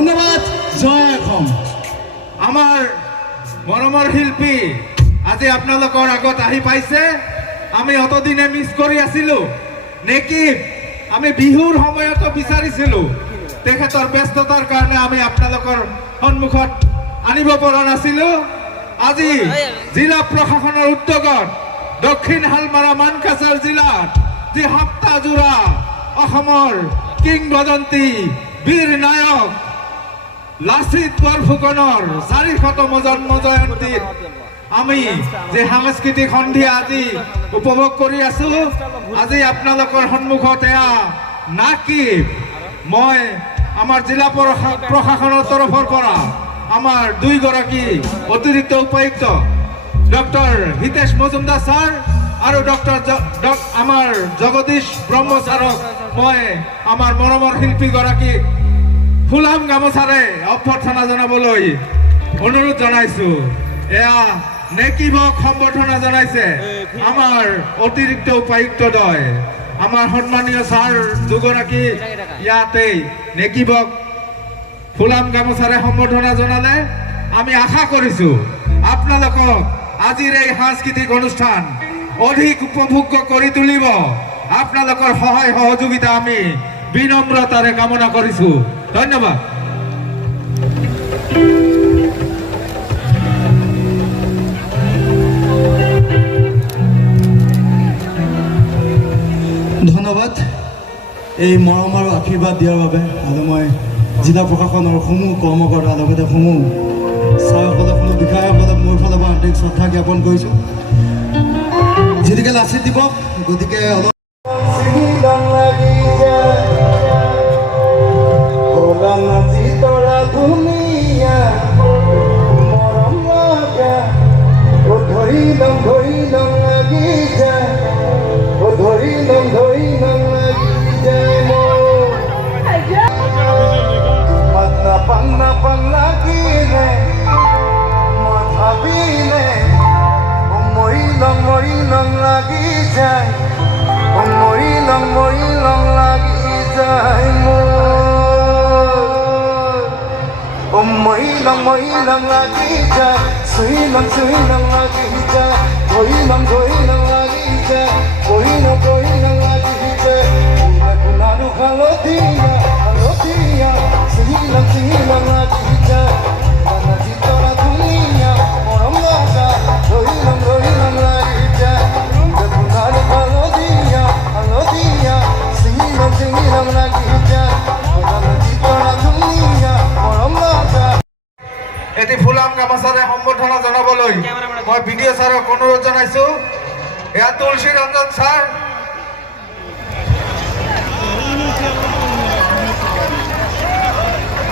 ধন্যবাদ। জয় অসম। আমাৰ মৰমৰ শিল্পী আজি আপোনালোকৰ আগত আহি পাইছে। আমি অতদিনে মিছ কৰি আছিলো নেকি, আমি বিহুৰ সময়তো বিচাৰিছিলো, তেখেতৰ ব্যস্ততাৰ কাৰণে আমি আপোনালোকৰ সন্মুখত আনিব পৰা নাছিলো। আজি জিলা প্ৰশাসনৰ উদ্যোগত দক্ষিণ হালমাৰা মানকাছাৰ জিলাত যি সপ্তাহজোৰা অসমৰ কিংবদন্তী বীৰ নায়ক লাচিত বৰফুকনৰ 400তম জন্ম জয়ন্তীত আমি যে সাংস্কৃতিক সন্ধিয়া আজি উপভোগ কৰি আছো, আজি আপোনালোকৰ সন্মুখত এয়া নাকিব মই আমাৰ জিলা প্ৰশাসনৰ তৰফৰ পৰা আমাৰ দুইগৰাকী অতিৰিক্ত উপায়ুক্ত ডক্টৰ হিতেশ মজুমদাৰ ছাৰ আৰু আমাৰ জগদীশ ব্ৰহ্ম ছাৰক মই আমাৰ মৰমৰ শিল্পীগৰাকীক ফুলাম গামোচাৰে অভ্যৰ্থনা জনাবলৈ অনুৰোধ জনাইছো। এয়া নেকিবক সম্বৰ্ধনা জনাইছে আমাৰ অতিৰিক্ত উপায়ুক্তদ্বয়, আমাৰ সন্মানীয় ছাৰ দুগৰাকী ইয়াতেই নেকিবক ফুলাম গামোচাৰে সম্বৰ্ধনা জনালে। আমি আশা কৰিছো আপোনালোকক আজিৰ এই সাংস্কৃতিক অনুষ্ঠান অধিক উপভোগ্য কৰি তুলিব। আপোনালোকৰ সহায় সহযোগিতা আমি বিনম্ৰতাৰে কামনা কৰিছো। ধন্যবাদ। ধন্যবাদ এই মৰম আৰু আশীৰ্বাদ দিয়াৰ বাবে। আৰু মই জিলা প্ৰশাসনৰ সমূহ কৰ্মকৰ্তা লগতে সমূহ ছাৰসকলক সমূহ বিষয়াসকলক মোৰ ফালৰ পৰা আন্তৰিক শ্ৰদ্ধা জ্ঞাপন কৰিছোঁ। যিহেতুকে লাচিত দিৱস, গতিকে অলপ এটি ফুলাম গামোচাৰে সম্বৰ্ধনা জনাবলৈ মই বিডিঅ ছাৰক অনুৰোধ জনাইছো। এয়া তুলসী ৰঞ্জন ছাৰ,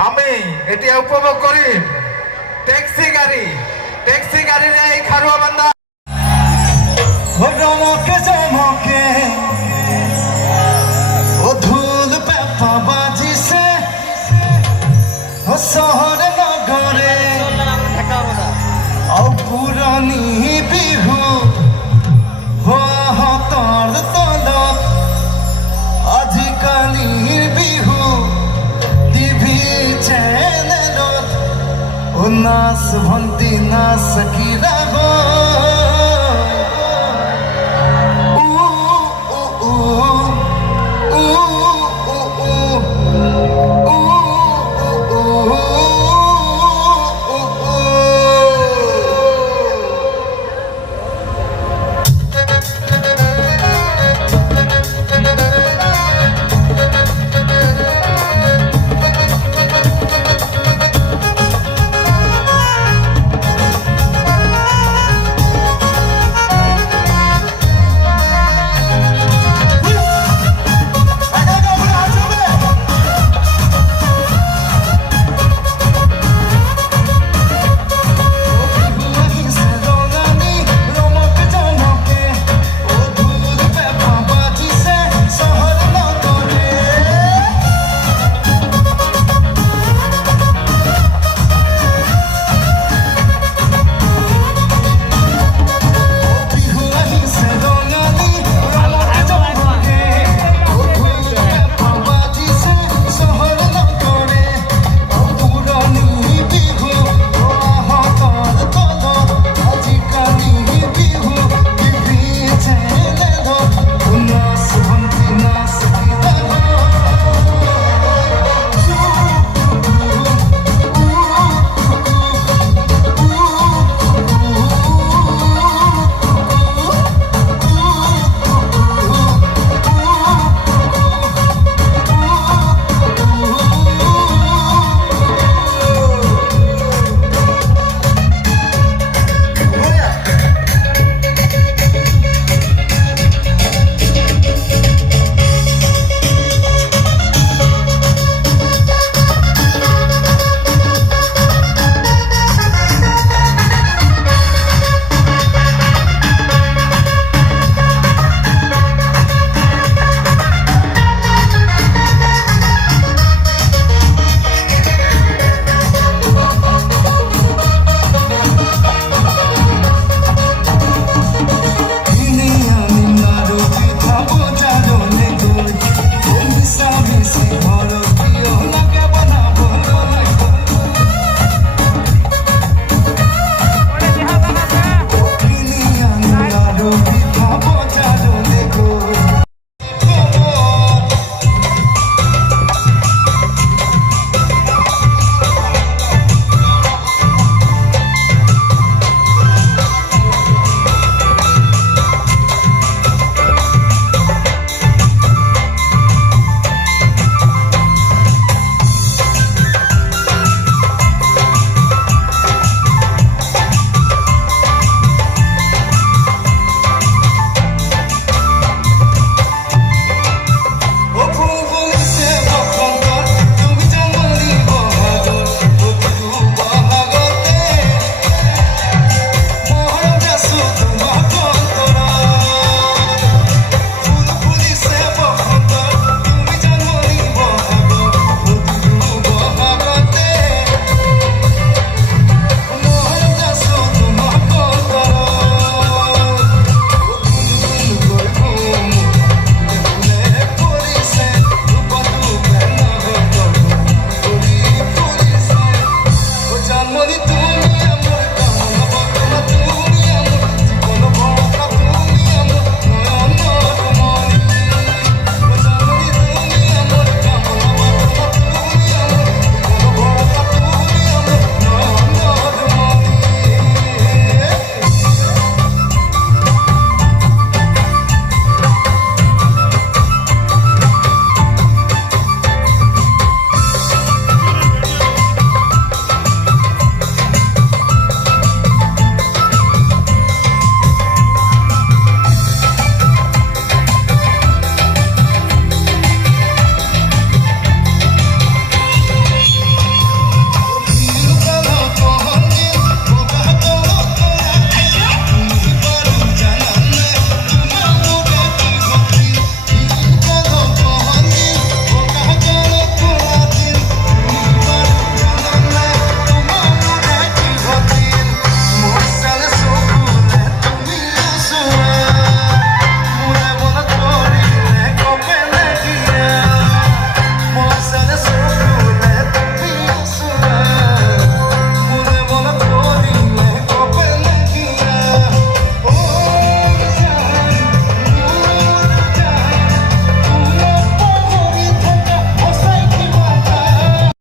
আমি এতিয়া উপভোগ কৰিম টেক্সি গাড়ীৰে এই খাৰুৱা বান্ধা ঢোল পেঁপা বাজিছে চহৰে নগৰে, পুৰণি বিহু হাতৰ তলত, আজিকালিৰ বিহু টিভি চেনেলত। নাচ ভণ্টি নাচ কিৰা